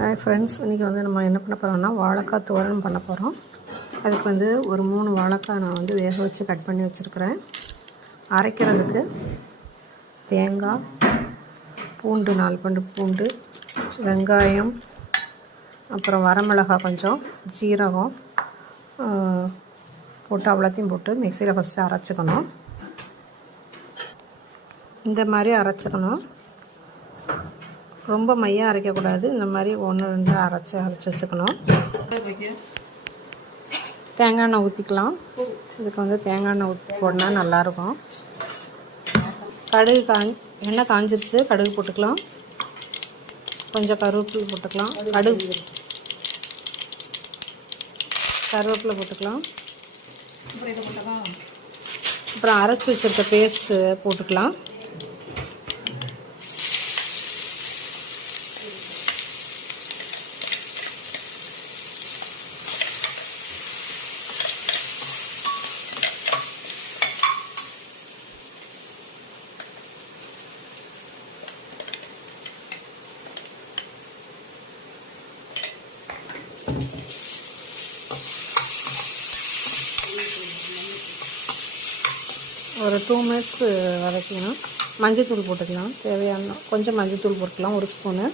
Hi friends, இன்றைக்கி வந்து நம்ம என்ன பண்ண போகிறோம்னா வாழைக்காய் தோரன் பண்ண போகிறோம். அதுக்கு வந்து ஒரு 3 வாழைக்காய் நான் வந்து வேக வச்சு கட் பண்ணி வச்சுருக்கிறேன். அரைக்கிறதுக்கு தேங்காய், பூண்டு 4 பண்டு பூண்டு, வெங்காயம், அப்புறம் வரமிளகாய் கொஞ்சம், ஜீரகம் போட்டு அவ்வளோத்தையும் போட்டு மிக்சியில் ஃபஸ்ட்டு அரைச்சிக்கணும். இந்த மாதிரி அரைச்சிக்கணும். ரொம்ப மையாக அரைக்கக்கூடாது. இந்த மாதிரி 1-2 அரைச்சி வச்சுக்கணும். தேங்காய் எண்ணெய் ஊற்றிக்கலாம். இதுக்கு வந்து தேங்காய் எண்ணெய் ஊற்றி போடனா நல்லாயிருக்கும். கடுகு எண்ணெய் காஞ்சிருச்சு. கடுகு போட்டுக்கலாம். கொஞ்சம் கருவேப்பிலை போட்டுக்கலாம். கருவேப்பிலை போட்டுக்கலாம். அப்புறம் அரைச்சி வச்சுருக்க பேஸ்ட்டு போட்டுக்கலாம். ஒரு 2 மினிட்ஸ் வதக்கிக்கணும். மஞ்சள்தூள் போட்டுக்கலாம். தேவையான கொஞ்சம் மஞ்சள்தூள் போட்டுக்கலாம். 1 ஸ்பூனு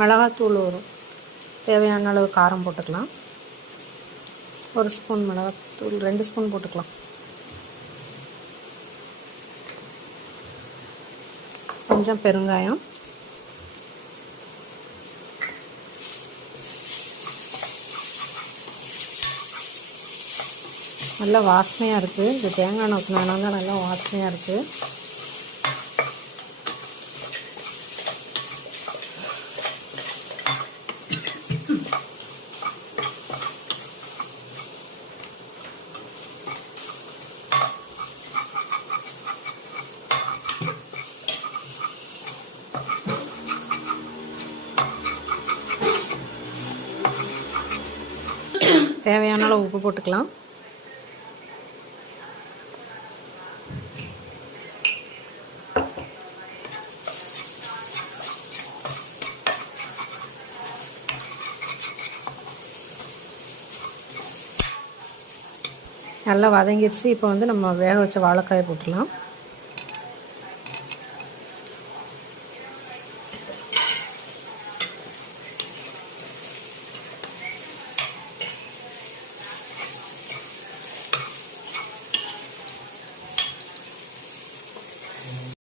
மிளகாத்தூள் வரும். தேவையான அளவு காரம் போட்டுக்கலாம். 1 ஸ்பூன் மிளகாத்தூள், 2 ஸ்பூன் போட்டுக்கலாம். கொஞ்சம் பெருங்காயம், நல்லா வாசனையாக இருக்குது. இது தேங்காய் எண்ணெய் ஊற்றினால தான் நல்லா வாசனையாக இருக்குது. தேவையான அளவு உப்பு போட்டுக்கலாம். நல்லா வதங்கிடுச்சு. இப்போ வந்து நம்ம வேக வச்ச வாழைக்காயை போட்டுடலாம்.